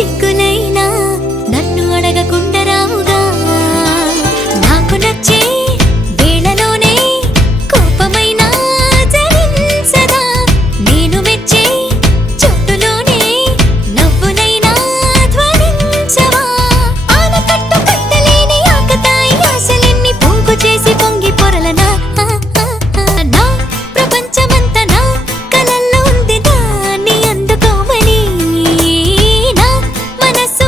సిగ్గులైనా నన్ను అడగకుండా రావుగా నాకు నచ్చే వేళలోనే కోపమైనా జరించదా నేను మెచ్చే చోటులోనే నవ్వునైనా ధ్వనించవా ఆనకట్టు కట్టలేని ఆకతాయి ఆశలెన్ని పోగు చేసి పొంగి పొరలనా నా ప్రపంచమంతా నా కలల్లో ఉంది దాన్ని అందుకోమని నా మనసు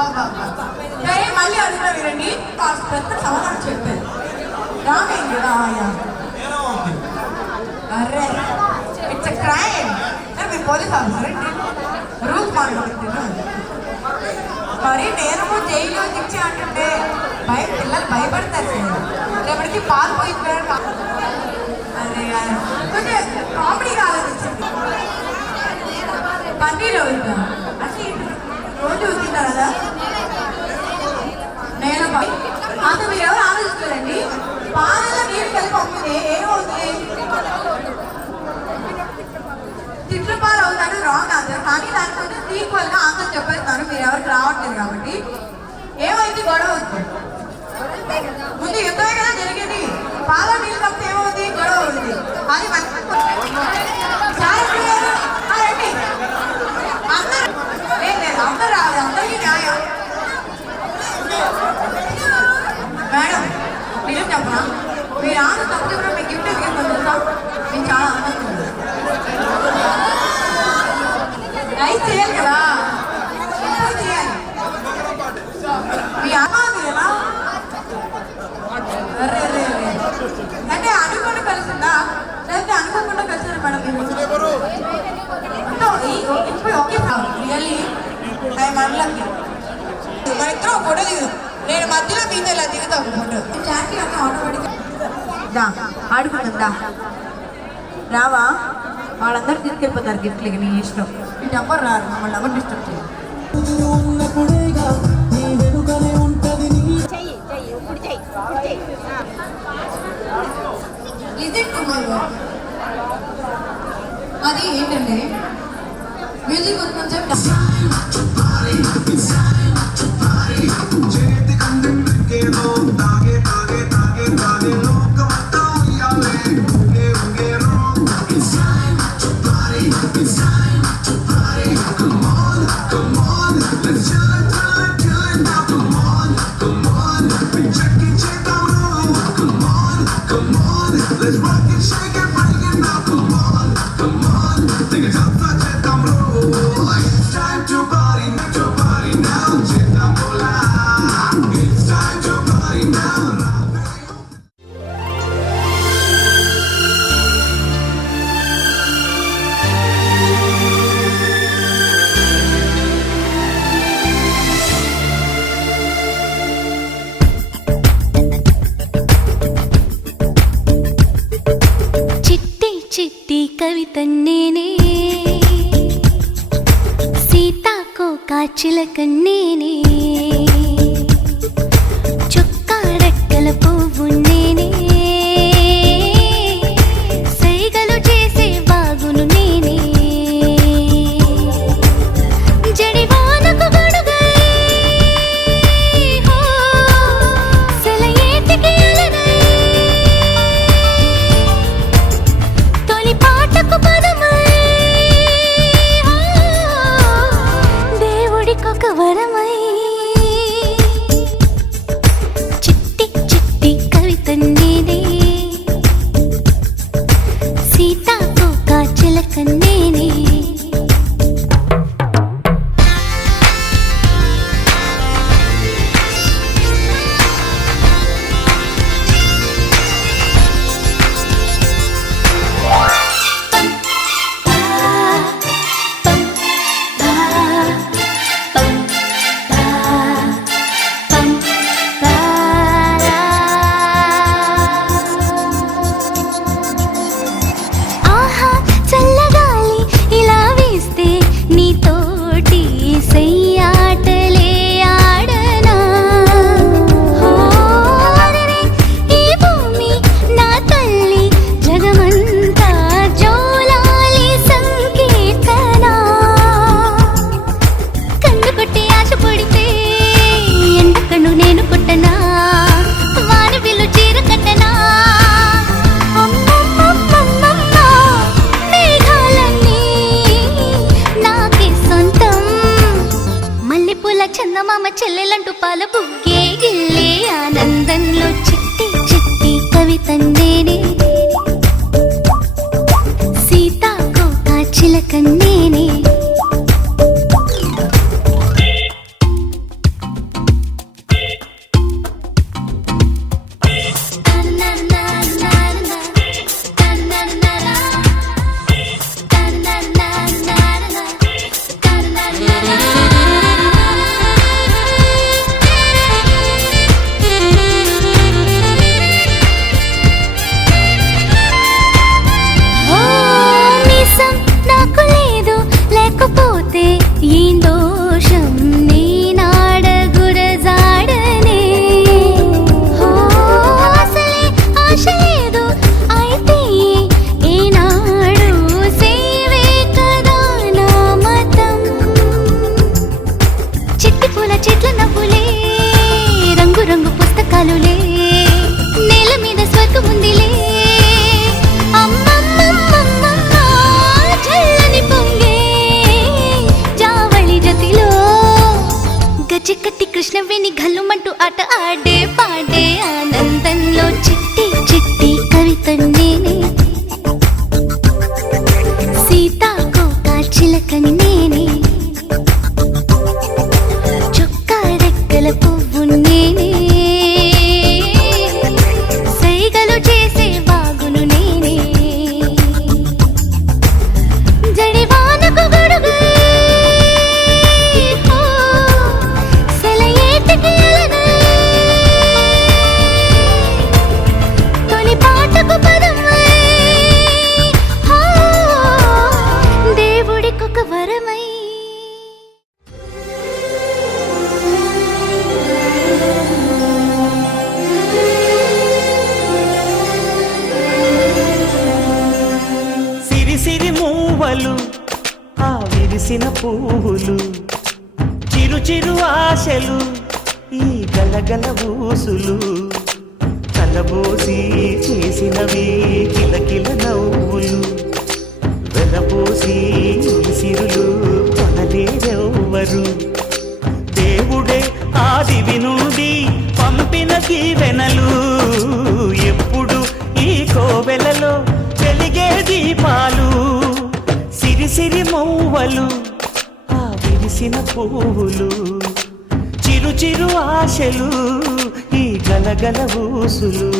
సరే మళ్ళీ అడుగుతా వినండి. పెద్ద సమాధానం చెప్పారు. రామేంద్ర రామయ్య అరే ఇట్స్ క్రైమ్. మీరు పోలీస్ ఆఫీసర్ అండి, రూల్స్ మాట్లాడుతున్నాను. మరి నేను జైలు శిక్ష అంటుంటే పిల్లలు భయపడతారు. రేపటికి పాలు పోయిపోయారు. అరే కొంచెం కామెడీగా ఆలోచించండి. పన్నీర్ అవుతా అంటే రోజు తింటారు కదా. నేను అంత మీరు ఎవరు ఆలోచిస్తారండి? పాలలో నీరు కలిపి పంపితే ఏమవుతుంది? తిట్లు పాలు అవుతాడు. Wrong answer. కానీ దానికి కొంచెం ఈక్వల్ గా ఆన్సర్ చెప్పేస్తాను. మీరు ఎవరికి రావట్లేదు కాబట్టి ఏమైంది? గొడవ అవుతుంది. ముందు యుద్ధమే కదా జరిగేది. పాల నీళ్ళు తప్పితే ఏమవుతుంది? గొడవ అవుతుంది. అది అందరూ రాదు, అందరికీ న్యాయం. మేడం మీరు చెప్పనా? మీరు ఆమె తప్పు చెప్పిన మీ గిఫ్ట్ తీసుకుంటుందా? నేను చాలా ఆనందంగా నైస్ చేయాలి కదా, చేయాలి. మీ అమ్మాది కదా. అరే అరే అరే అంటే అనుకోకుండా కలిసిందా లేకపోతే అనుకోకుండా కలిసారు మేడం? మీరు ఇప్పుడు ఓకే రియల్లీ ఐఎమ్ అన్లక్కీ. మన ఇద్దరం ఒక ఫోటో దిగుదాం. నేను మధ్యలో మీద ఇలా దిగుతా ఒక ఫోటో. చాకీ అన్న ఆటోమేటిక్గా దా ఆడుకుందాం. దా రావా? వాళ్ళందరూ తీసుకెళ్ళిపోతారు గిఫ్ట్లకి. నీ ఇష్టం. నేను ఎవరు రారు, మమ్మల్ని ఎవరు డిస్టర్బ్ చేయాలి. అది ఏంటంటే మ్యూజిక్ కొంచెం Let's rock and shake and bring it now. Come on, come on. Take it up, touch it, come roll. It's time to party now. Cheta mola. It's time to party now. కవితన్నేనే సీతాకోక చిలకన్నేనే చొక్కా రెక్కల పువ్వు నేనే సైగలు చేసే బాగును నేనే జడివానకు గడుగై సెలయేటికి అలనై తొలి పాటకు పదమై దేవుడికొక వరమై చిట్టి చిట్టి కవితన్నేనే సీతాకోక చిలకన్నేనే చందమామ చెల్లెలంటూ పాల బుగ్గే గిల్లే ఆనందంలో చిట్టి చిట్టి కవితన్నేనే సీతాకోక చిలకన్నేనే చిక్కటి కృష్ణవేణి గల్లుమంటూ ఆట ఆడే పాడే ఆనందంలో చిట్టి చిట్టి కవిత నేనే సీతాకోక చిలకని నేనే చొక్కా రెక్కల పువ్వు నేనే సైగలు చేసే బాగును నేనే జడివానకు గొడుగు ఆ విరిసిన పువ్వులు చిరు చిరు ఆశలు ఈ గలగల ఊసులు కలబోసి చేసినవి కిలకిల నవ్వులు వెలబోసి సిరులు కొనలేరెవ్వరు దేవుడే ఆదివి నుండి పంపిన దీవెనలు ఎప్పుడు ఈ కోవెలలో వెలిగే దీపాలు సిరి మౌవలు ఆ విరిసిన పువ్వులు చిరు చిరు ఆశలు ఈ గలగల ఊసులు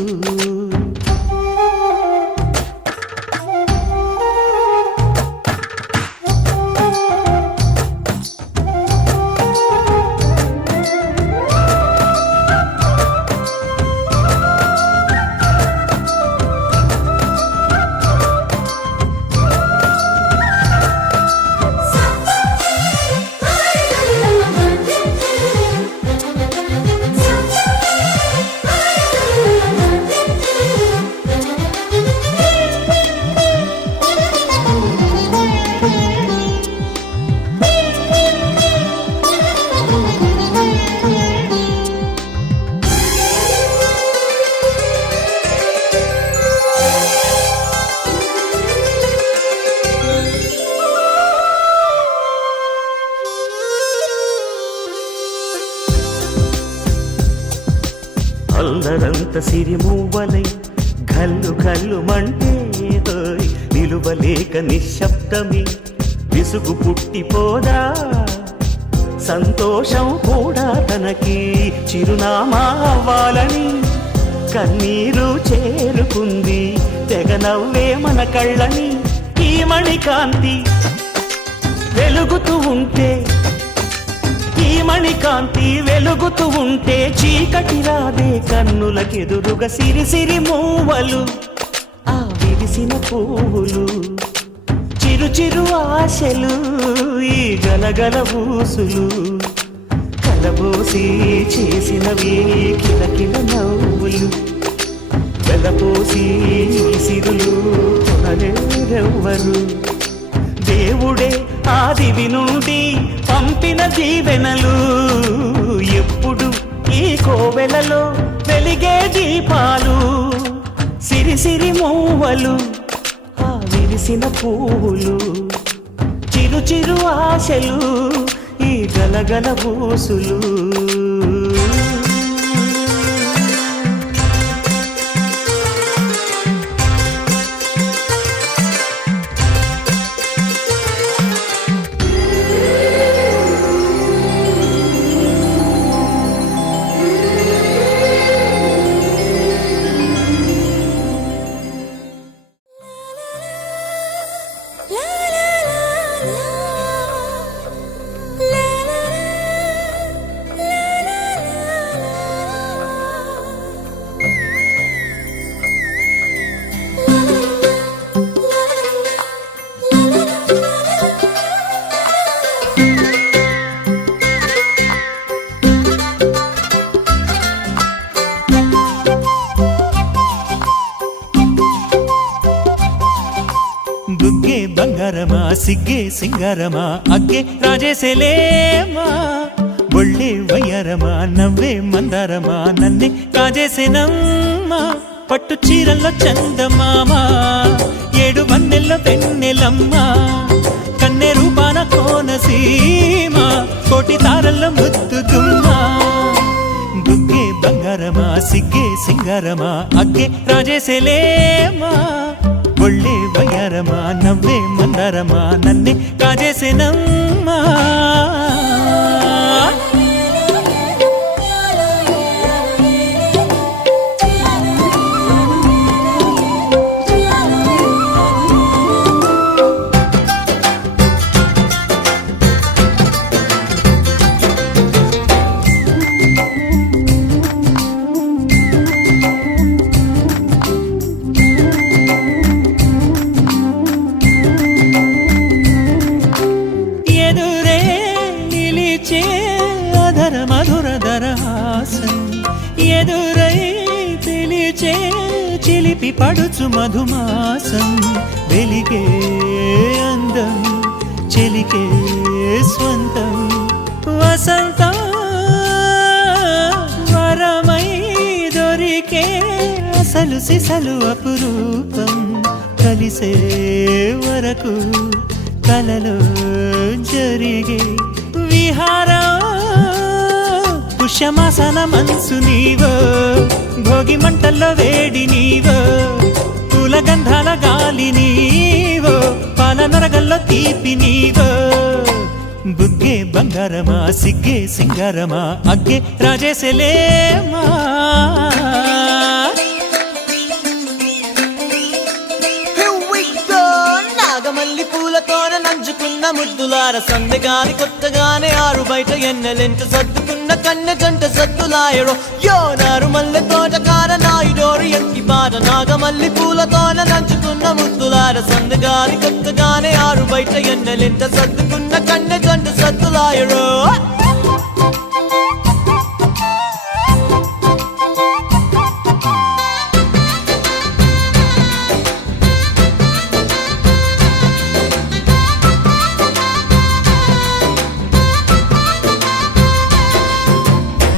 అల్లరంత సిరిమూవలై గల్లు గల్లు మంటే నిలువలేక నిశ్శబ్దమి విసుగు పుట్టిపోదా సంతోషం కూడా తనకి చిరునామా అవ్వాలని కన్నీరు చేరుకుంది తెగ నవ్వే మన కళ్ళని ఈ మణికాంతి వెలుగుతూ ఉంటే ఈ మణికాంతి వెలుగుతూ ఉంటే చీకటి రాదే కన్నులకెదురుగా సిరి సిరి మూవలు ఆ విరిసిన పువ్వులు చిరు చిరు ఆశలు ఈ గలగల ఊసులు కలబోసి చేసినవి కిలకిల నవ్వులు వెలబోసి సిరులు కొనలేరెవ్వరు దేవుడే ఆదివి నుండి పంపిన దీవెనలు ఎప్పుడు ఈ కోవెలలో వెలిగే దీపాలు సిరి సిరి మూవలు ఆ విరిసిన పువ్వులు చిరు చిరు ఆశలు ఈ గలగల ఊసులు బుగ్గే బంగారమా సిగ్గే సింగారమా అగ్గే రాజేసేలేమా ఒళ్ళే వయ్యారమా నవ్వే మందారమా నన్నే కాజేసేనమ్మా పట్టు చీరల్లో చందమామా ఏడు వన్నెల్లో వెన్నెలమ్మా కన్ను కన్నె రూపాన కోనసీమ కోటి తారల్ల ముద్దుగుమ్మా బుగ్గే బంగారమా సిగ్గే సింగారమా అగ్గే రాజేసేలేమా ఒళ్ళే వయ్యారమా నవ్వే మందారమా నన్నే కాజేసేనమ్మా ఎదురే నిలిచే అధర మధుర దరహాసం ఎదురై పిలిచే చిలిపి పడుచు మధుమాసం వెలిగే అందం చెలికే స్వంతం వసంతం వరమై దొరికే అసలు సిసలు అపురూపం కలిసే వరకు కలలో జరిగే విహారం పుష్యమాసన మనసు నీవో భోగి మంటల్లో వేడి నీవో పూల గంధాల గాలి నీవో పాల నొరగల్లో తీపి నీవో బుగ్గే బంగారమా సిగ్గే సింగారమా అగ్గే రాజేసేలేమా నాగమల్లి పూలతోన నంచుకున్న ముద్దులార సందగాని కొత్తగానే ఆరు బయట ఎన్నెలెంట సర్దుకున్న కన్నె జంట సద్దులాయడో యోనారు మల్లె తోటకార నాయుడోరు ఎంకి బాట నాగమల్లి పూలతోన నంచుకున్న ముద్దులార సందగాని కొత్తగానే ఆరు బయట ఎన్నెలెంట సర్దుకున్న కన్నె జంట సద్దులాయడో